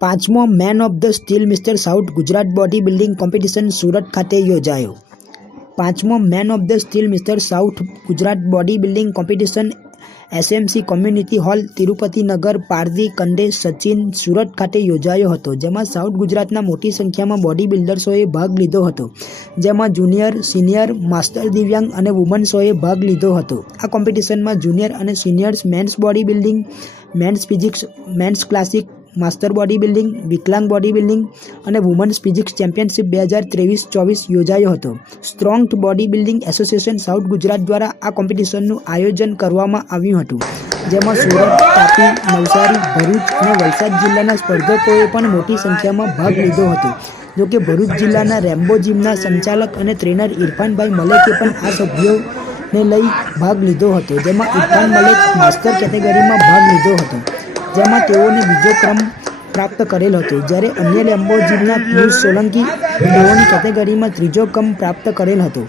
પાંચમો man of the steel mister south Gujarat body building competition Surat ખાતે યોજાયો. પાંચમો man of the steel mister south Gujarat body building competition SMC community hall Tirupatinagar Pardi Kande, Sachin Surat ખાતે યોજાયો હતો, જેમાં south ગુજરાતના મોટી સંખ્યામાં બોડી બિલ્ડર્સોએ ભાગ લીધો હતો, જેમાં જુનિયર સિનિયર માસ્ટર દિવ્યાંગ અને વુમન્સોએ ભાગ લીધો હતો. આ કોમ્પિટિશનમાં જુનિયર અને seniors men's body building men's physics men's classic master body building વિકલાંગ બોડી બિલ્ડિંગ અને વુમન્સ ફિઝિક્સ ચેમ્પિયનશિપ બે હજાર ત્રેવીસ ચોવીસ યોજાયો હતો. Strong body building association south Gujarat દ્વારા આ કોમ્પિટિશનનું આયોજન કરવામાં આવ્યું હતું. જેમાં સુરત, તાપી, નવસારી, ભરૂચ અને વલસાડ જિલ્લાના સ્પર્ધકોએ પણ મોટી સંખ્યામાં ભાગ લીધો હતો. જોકે ભરૂચ જિલ્લાના રેમ્બો જીમના સંચાલક અને ટ્રેનર ઇરફાનભાઈ મલેકે પણ આ સભ્યોને લઈ ભાગ લીધો હતો, જેમાં ઇરફાન મલેક માસ્ટર કેટેગરીમાં ભાગ લીધો હતો. જેમાં તેઓને બીજો ક્રમ પ્રાપ્ત કરેલ હતો. જ્યારે અન્ય લેમ્બો જીમના પિયુષ સોલંકી તેઓની કેટેગરીમાં ત્રીજો ક્રમ પ્રાપ્ત કરેલ હતો.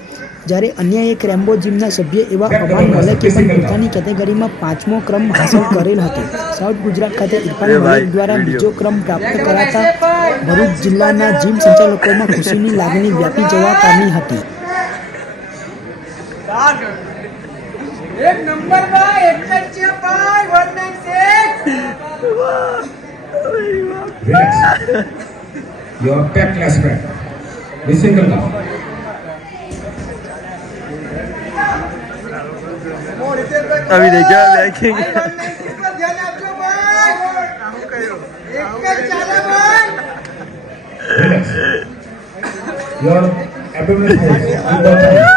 જ્યારે અન્ય એક રેમ્બો જીમના સભ્ય એવા અમાન મલકે પણ પોતાની કેટેગરીમાં પાંચમો ક્રમ હાંસલ કરેલ હતો. સાઉથ ગુજરાત ખાતે ઇરફાન મલેક દ્વારા બીજો ક્રમ પ્રાપ્ત કરાતા ભરૂચ જિલ્લાના જીમ સંચાલકોમાં ખુશીની લાગણી વ્યાપી જવા પામી હતી. એક number Relax. You are tactless friend. Listen to me. अभी देखा बैकिंग Your abdominal force.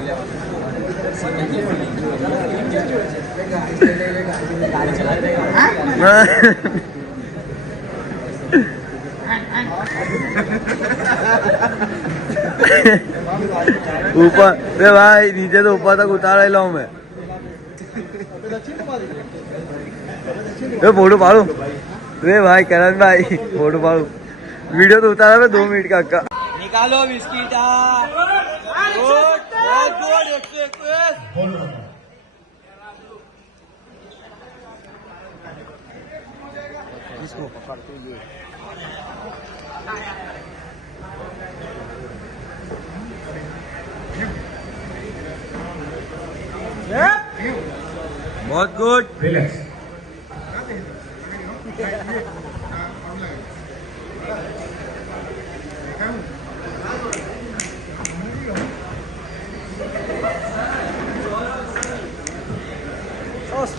ऊपर भाई नीचे तो ऊपर तक उतार रहा हूँ मैं। फ़ोटो पालू रे भाई करण भाई फ़ोटो पालू वीडियो तो उतारा मैं दो मिनट का अक्का निकालो बिस्किटा Disco. बहुत good? Relax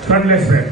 Front left side.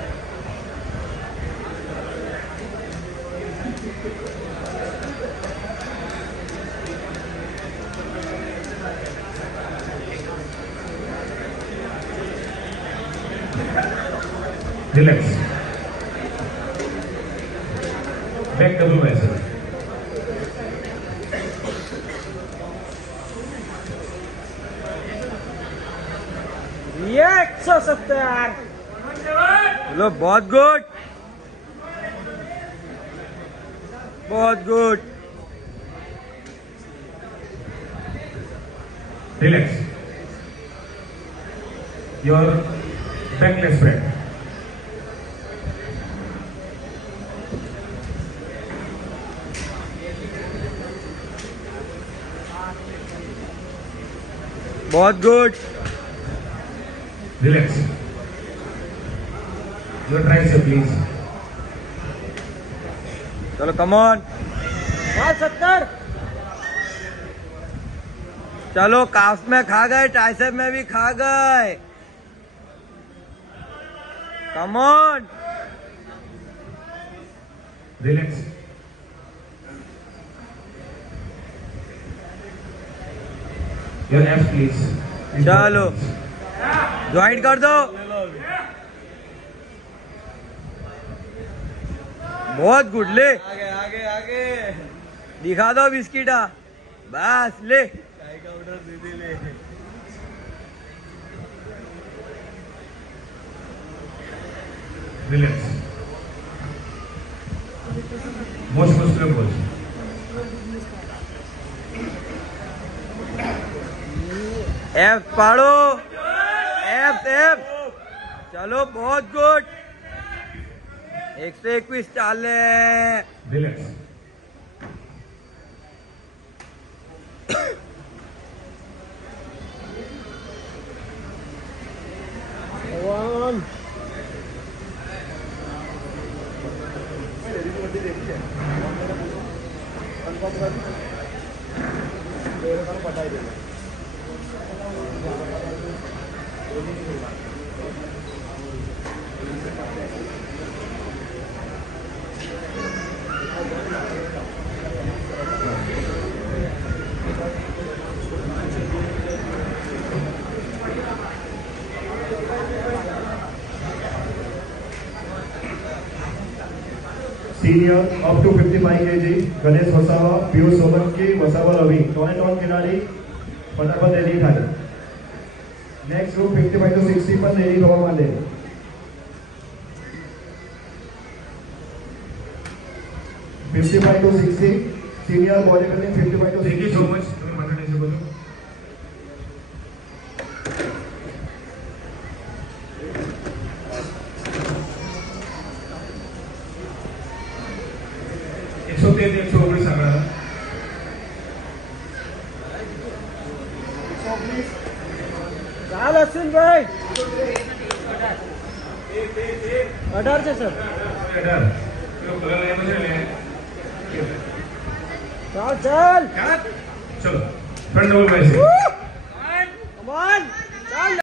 relax. Back double bicep. ये एक सौ सत्तर चलो बहुत गुड बहुत good relax your backless friend बहुत good Relax. Your tricep, please. चलो कम ऑन सत्तर चलो काफ में खा गए ट्राइसेप में भी खा गए कम ऑन Relax. चलो। ज्वाइन कर दो। बहुत गुड ले। आगे आगे आगे। दिखा दो बिस्किटा। बस ले। मोस्ट मोस्ट ब्रिलियंट एफ़ पाड़ो। एफ़ एफ़ चलो बहुत गुड एक सौ इक्कीस चाले। Relax. One senior up to fifty five K G Ganesh Vasava Piyush Soman की वसावा रवि टॉन टॉन किनारी फटाफट एडिट नेक्स्ट रूप ग्रुप 55 to सिक्सटी पर लेडी रोल वाले fifty five to sixty senior body में fifty five to thank you so much एक सौ तेरह एक सौ उन्नीस आ रहा है भाई। अडर से सर। चल चलो। फ्रंट डबल में से। कमान